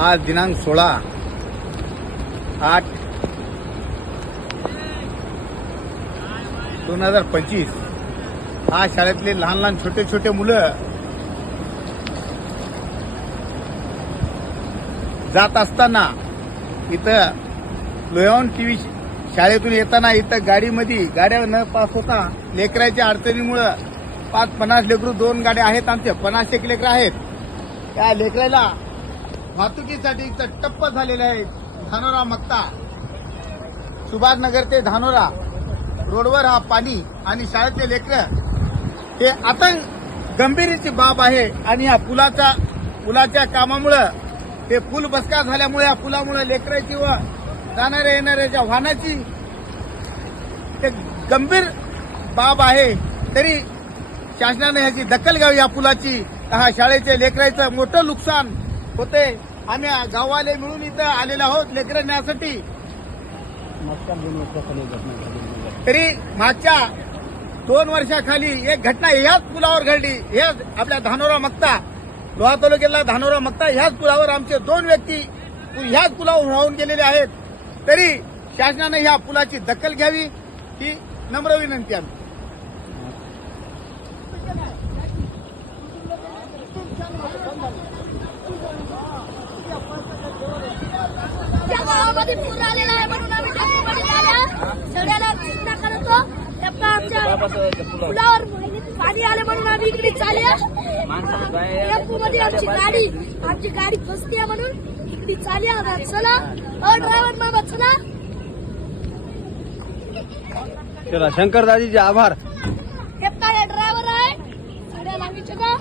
आज दिनांक सोळा आठ दोन हजार पंचवीस. हा शाळेतले लहान लहान छोटे छोटे मुलं जात असताना इथं लोयॉन टीव्ही शाळेतून येताना इथं गाडीमध्ये गाड्या न पास होता लेकराच्या अडचणीमुळं पाच पन्नास लेकरू दोन गाड्या आहेत आमच्या पन्नास एक लेकरं आहेत. त्या लेकराला वाहतुकीसाठी इथं टप्प झालेलं आहे धानोरा मक्ता. सुभाषनगर ते धानोरा. रोडवर हा पाणी आणि शाळेतले लेकरं. हे आता गंभीरीची बाब आहे आणि या पुलाचा पुलाच्या कामामुळं हे पूल बसका झाल्यामुळे या पुलामुळे लेकराची व जाणाऱ्या येणाऱ्याच्या वाहनाची ते गंभीर बाब आहे तरी शासनाने ह्याची दखल घ्यावी या पुलाची. हा शाळेचे लेकराचं मोठं नुकसान होते. आम्ही गाववाले मिळून इथं आलेलो आहोत लेकर न्यासाठी तरी मागच्या दोन वर्षाखाली एक घटना ह्याच पुलावर घडली. हेच आपल्या धानोरा मक्ता लोहा तालुक्यातला धानोरा मक्ता ह्याच पुलावर आमचे दोन व्यक्ती ह्याच पुलावर वाहून गेलेले आहेत. तरी शासनाने ह्या पुलाची दखल घ्यावी ही नम्र विनंती आम्ही त्या गावामध्ये पूर आलेला आहे म्हणून आम्ही सगळ्याला करतो. आमच्या पुलावर पाणी आलं म्हणून आम्ही इकडे टेम्पोमध्ये आमची गाडी आमची गाडी फसते म्हणून इकडे चालल्या. चला. अ ड्रायव्हर मामा चला. चला शंकर दाजीचे आभार. ड्रायव्हर आहे. सगळ्याला विचारा